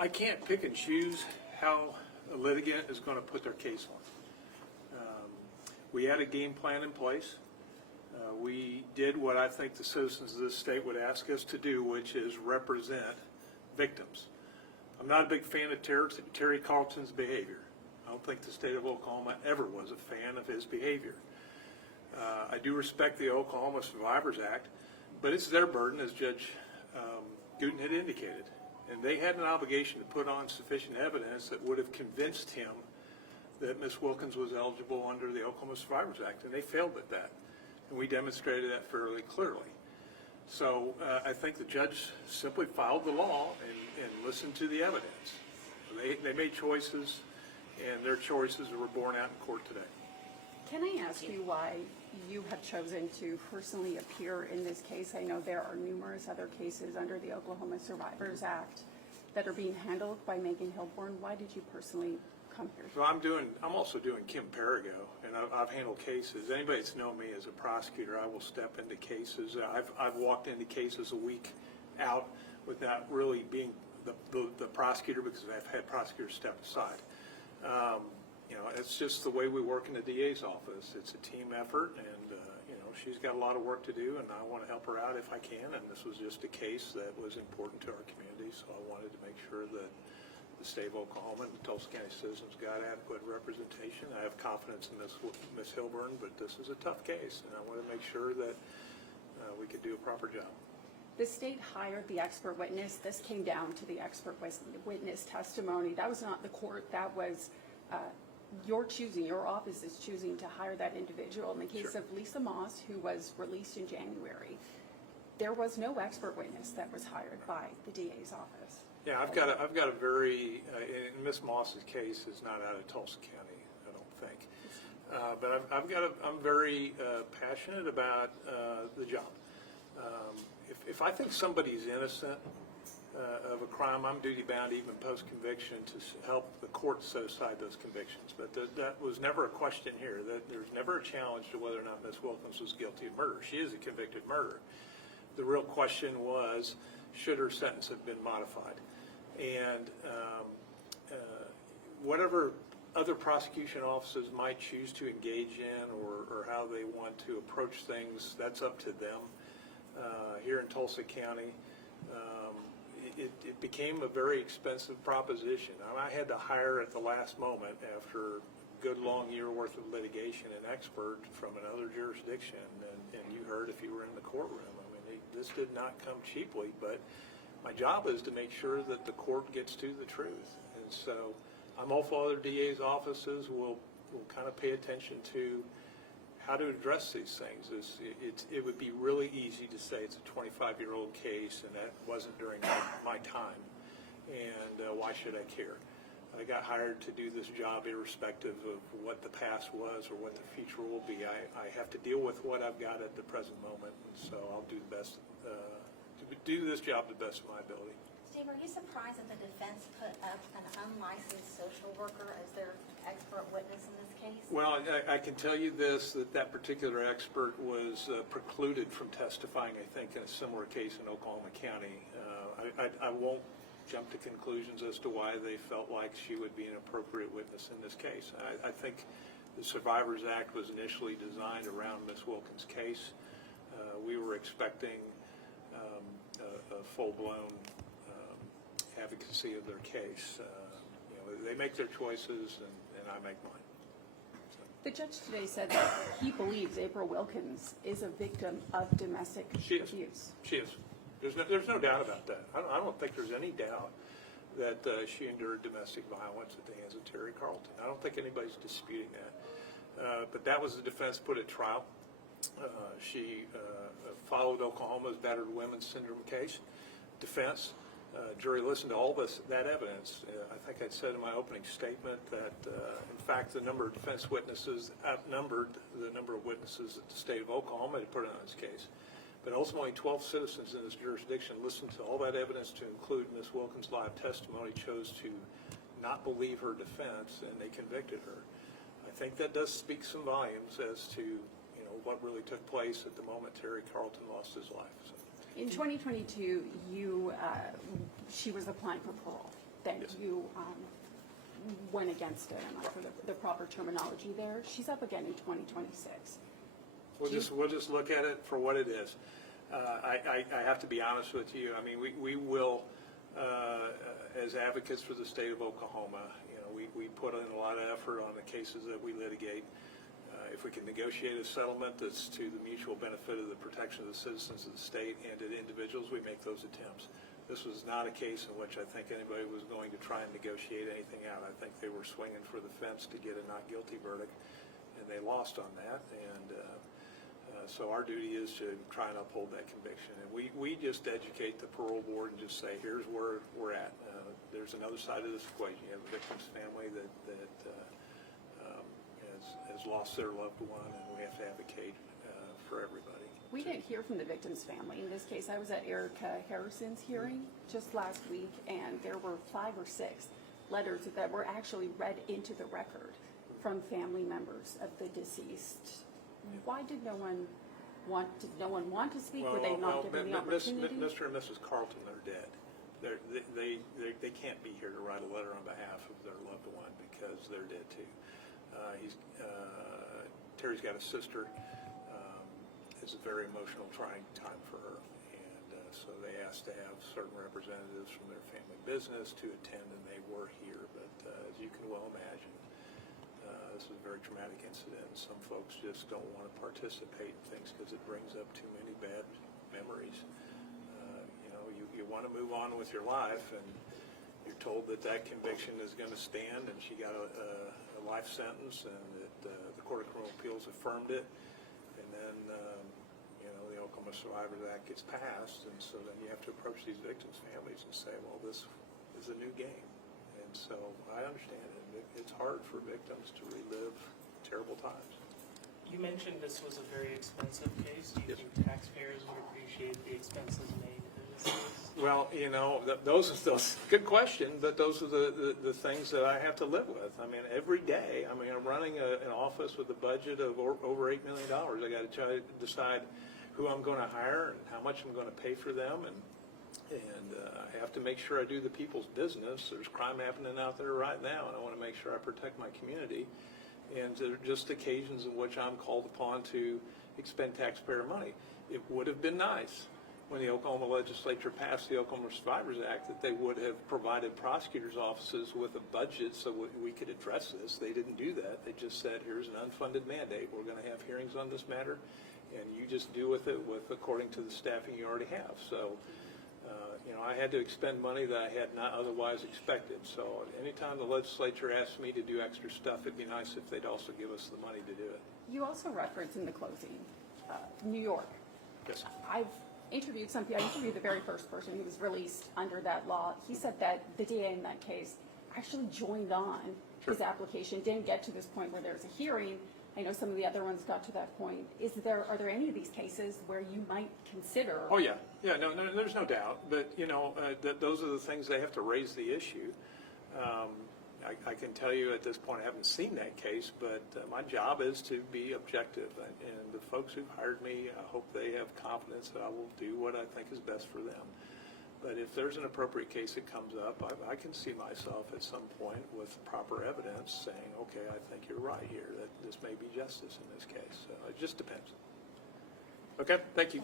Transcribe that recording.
I can't pick and choose how a litigant is going to put their case on. We had a game plan in place. We did what I think the citizens of this state would ask us to do, which is represent victims. I'm not a big fan of Terry Carlton's behavior. I don't think the state of Oklahoma ever was a fan of his behavior. I do respect the Oklahoma Survivors Act, but it's their burden, as Judge Gooten had indicated. And they had an obligation to put on sufficient evidence that would have convinced him that Ms. Wilkens was eligible under the Oklahoma Survivors Act, and they failed at that. And we demonstrated that fairly clearly. So I think the judge simply followed the law and listened to the evidence. They made choices, and their choices were borne out in court today. Can I ask you why you have chosen to personally appear in this case? I know there are numerous other cases under the Oklahoma Survivors Act that are being handled by Megan Hilborn. Why did you personally come here? So I'm also doing Kim Perigo, and I've handled cases. Anybody that's known me as a prosecutor, I will step into cases. I've walked into cases a week out without really being the prosecutor, because I've had prosecutors step aside. You know, it's just the way we work in the DA's office. It's a team effort, and you know, she's got a lot of work to do, and I want to help her out if I can. And this was just a case that was important to our community, so I wanted to make sure that the state of Oklahoma and the Tulsa County citizens got adequate representation. I have confidence in Ms. Hilborn, but this is a tough case, and I want to make sure that we could do a proper job. The state hired the expert witness. This came down to the expert witness testimony. That was not the court. That was your choosing. Your office is choosing to hire that individual. In the case of Lisa Moss, who was released in January, there was no expert witness that was hired by the DA's office. Yeah, I've got a very, in Ms. Moss's case is not out of Tulsa County, I don't think. But I'm very passionate about the job. If I think somebody's innocent of a crime, I'm duty-bound even post-conviction to help the court set aside those convictions. But that was never a question here. There's never a challenge to whether or not Ms. Wilkens was guilty of murder. She is a convicted murderer. The real question was, should her sentence have been modified? And whatever other prosecution offices might choose to engage in, or how they want to approach things, that's up to them. Here in Tulsa County, it became a very expensive proposition. I had to hire at the last moment, after a good long year worth of litigation, an expert from another jurisdiction, and you heard if you were in the courtroom. I mean, this did not come cheaply, but my job is to make sure that the court gets to the truth. And so I'm hopeful other DA's offices will kind of pay attention to how to address these things. It would be really easy to say it's a 25-year-old case and that wasn't during my time, and why should I care? I got hired to do this job irrespective of what the past was or what the future will be. I have to deal with what I've got at the present moment, and so I'll do the best, do this job to the best of my ability. Steve, are you surprised that the defense put up an unlicensed social worker as their expert witness in this case? Well, I can tell you this, that particular expert was precluded from testifying, I think, in a similar case in Oklahoma County. I won't jump to conclusions as to why they felt like she would be an appropriate witness in this case. I think the Survivors Act was initially designed around Ms. Wilkens' case. We were expecting a full-blown advocacy of their case. You know, they make their choices, and I make mine. So. The judge today said that he believes April Wilkens is a victim of domestic abuse. She is. There's no doubt about that. I don't think there's any doubt that she endured domestic violence at the hands of Terry Carlton. I don't think anybody's disputing that. But that was the defense put at trial. She followed Oklahoma's battered women's syndrome case. Defense. Jury listened to all that evidence. I think I said in my opening statement that, in fact, the number of defense witnesses outnumbered the number of witnesses that the state of Oklahoma had put on this case. But ultimately, 12 citizens in this jurisdiction listened to all that evidence, to include Ms. Wilkens' live testimony, chose to not believe her defense, and they convicted her. I think that does speak some volumes as to what really took place at the moment Terry Carlton lost his life. So. In 2022, she was applying for parole. that Yes. you went against it, I'm not sure the proper terminology there. She's up again in 2026. We'll just look at it for what it is. I have to be honest with you. I mean, we will, as advocates for the state of Oklahoma, we put in a lot of effort on the cases that we litigate. If we can negotiate a settlement that's to the mutual benefit of the protection of the citizens of the state and to the individuals, we make those attempts. This was not a case in which I think anybody was going to try and negotiate anything out. I think they were swinging for the fence to get a not guilty verdict, and they lost on that. And so our duty is to try and uphold that conviction. And we just educate the parole board and just say, here's where we're at. There's another side of this equation. You have a victim's family that has lost their loved one, and we have to advocate for everybody. We didn't hear from the victim's family. In this case, I was at Erica Harrison's hearing just last week, and there were 5 or 6 letters that were actually read into the record from family members of the deceased. Why did no one want to speak? Were they not given the opportunity? Mr. and Mrs. Carlton are dead. They can't be here to write a letter on behalf of their loved one because they're dead too. Terry's got a sister. It's a very emotional, trying time for her, and so they asked to have certain representatives from their family business to attend, and they were here. But as you can well imagine, this is a very traumatic incident. Some folks just don't want to participate in things because it brings up too many bad memories. You want to move on with your life, and you're told that conviction is going to stand, and she got a life sentence, and that the Court of Criminal Appeals affirmed it, and then the Oklahoma Survivors Act gets passed, and so then you have to approach these victims' families and say, well, this is a new game. And so I understand it. It's hard for victims to relive terrible times. You mentioned this was a very expensive case. Do you think taxpayers would appreciate the expenses made in this case? Well, those good question, but those are the things that I have to live with. I mean, every day. I mean, I'm running an office with a budget of over $8 million. I got to try to decide who I'm going to hire and how much I'm going to pay for them, and I have to make sure I do the people's business. There's crime happening out there right now, and I want to make sure I protect my community. And there are just occasions in which I'm called upon to expend taxpayer money. It would have been nice when the Oklahoma legislature passed the Oklahoma Survivors Act that they would have provided prosecutors' offices with a budget so we could address this. They didn't do that. They just said, here's an unfunded mandate. We're going to have hearings on this matter, and you just deal with it according to the staffing you already have. So, I had to expend money that I had not otherwise expected. So anytime the legislature asks me to do extra stuff, it'd be nice if they'd also give us the money to do it. You also referenced in the closing New York. Yes. I've interviewed some people. I interviewed the very first person who was released under that law. He said that the DA in that case actually joined on his application, didn't get to this point where there's a hearing. I know some of the other ones got to that point. Are there any of these cases where you might consider? Oh yeah, no, there's no doubt. But those are the things they have to raise the issue. I can tell you at this point I haven't seen that case, but my job is to be objective. And the folks who've hired me, I hope they have confidence that I will do what I think is best for them. But if there's an appropriate case that comes up, I can see myself at some point with proper evidence saying, okay, I think you're right here, that this may be justice in this case. So it just depends. Okay, thank you.